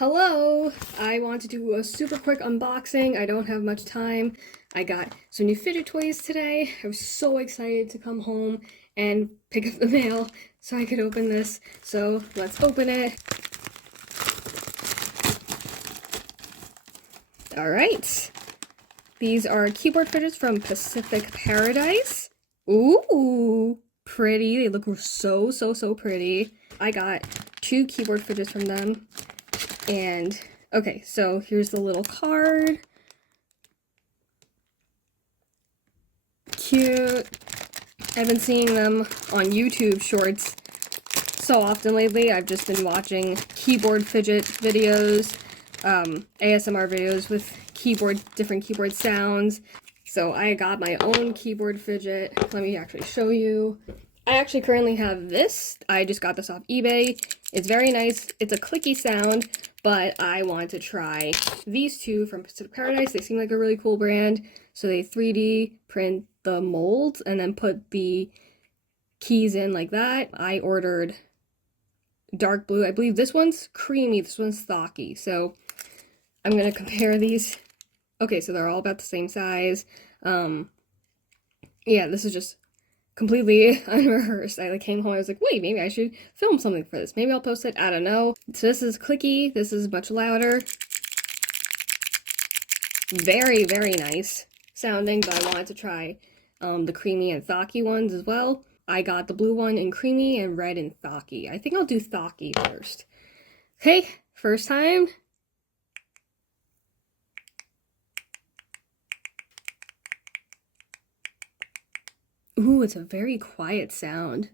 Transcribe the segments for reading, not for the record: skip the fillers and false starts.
Hello! I want to do a super quick unboxing. I don't have much time. I got some new Fidget toys today. I was so excited to come home and pick up the mail so I could open this. So let's open it. Alright. These are keyboard fidgets from Pacific Paradise. Ooh! Pretty. They look so pretty. I got 2 keyboard fidgets from them. And, okay, so here's the little card. Cute. I've been seeing them on YouTube shorts so often lately. I've just been watching keyboard fidget videos, ASMR videos with different keyboard sounds. So I got my own keyboard fidget. Let me actually show you. I actually currently have this. I just got this off eBay. It's very nice. It's a clicky sound, but I wanted to try these 2 from Pacific Paradise. They seem like a really cool brand. So they 3D print the molds and then put the keys in like that. I ordered dark blue. I believe this one's creamy. This one's Thocky. So I'm going to compare these. Okay, so they're all about the same size. Yeah, this is just completely unrehearsed. I came home, I was like, wait, maybe I should film something for this. Maybe I'll post it, I don't know. So this is clicky, this is much louder. Very nice sounding, but I wanted to try the creamy and Thocky ones as well. I got the blue one in creamy and red in Thocky. I think I'll do Thocky first. Okay, first time. Ooh, it's a very quiet sound.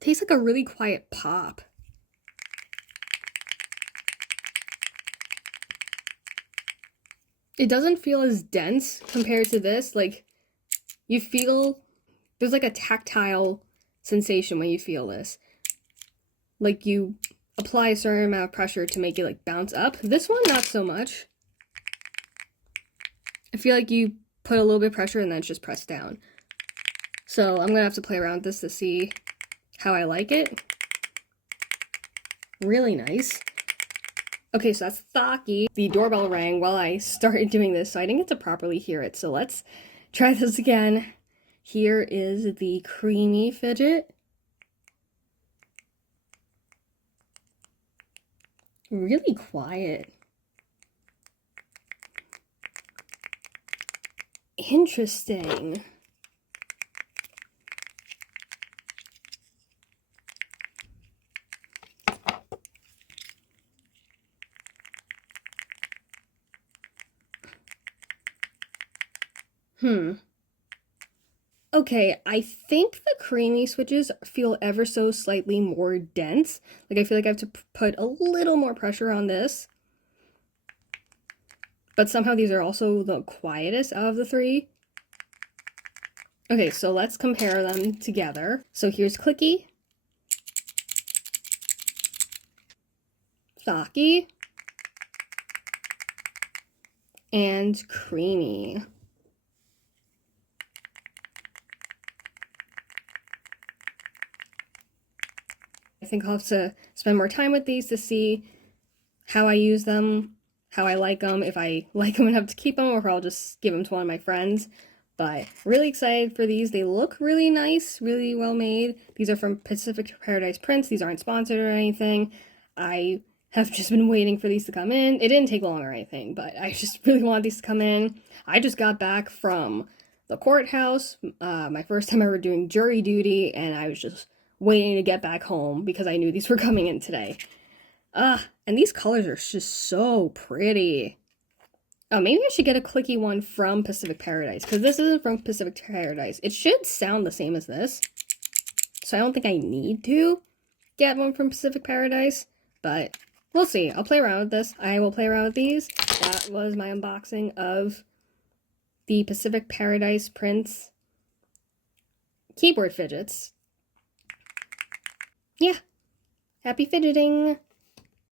Tastes like a really quiet pop. It doesn't feel as dense compared to this. Like, you feel, there's like a tactile sensation when you feel this. Like you apply a certain amount of pressure to make it like bounce up. This one, not so much. I feel like you put a little bit of pressure and then it's just pressed down. So I'm gonna have to play around with this to see how I like it. Really nice. Okay, so that's Thocky. The doorbell rang while I started doing this, so I didn't get to properly hear it. So let's try this again. Here is the creamy fidget. Really quiet. Interesting. Okay, I think the creamy switches feel ever so slightly more dense. Like I feel like I have to put a little more pressure on this. But somehow these are also the quietest out of the 3. Okay, so let's compare them together. So here's clicky, Thocky, and creamy. I think I'll have to spend more time with these to see how I use them, how I like them, if I like them enough to keep them, or if I'll just give them to one of my friends. But really excited for these. They look really nice, really well made. These are from Pacific Paradise Prints. These aren't sponsored or anything. I have just been waiting for these to come in. It didn't take long or anything, but I just really want these to come in. I just got back from the courthouse, my first time ever doing jury duty, and I was just waiting to get back home because I knew these were coming in today. And these colors are just so pretty. Oh, maybe I should get a clicky one from Pacific Paradise, because this isn't from Pacific Paradise. It should sound the same as this, so I don't think I need to get one from Pacific Paradise, but we'll see. I'll play around with this. I will play around with these. That was my unboxing of the Pacific Paradise Prints keyboard fidgets. Yeah, happy fidgeting!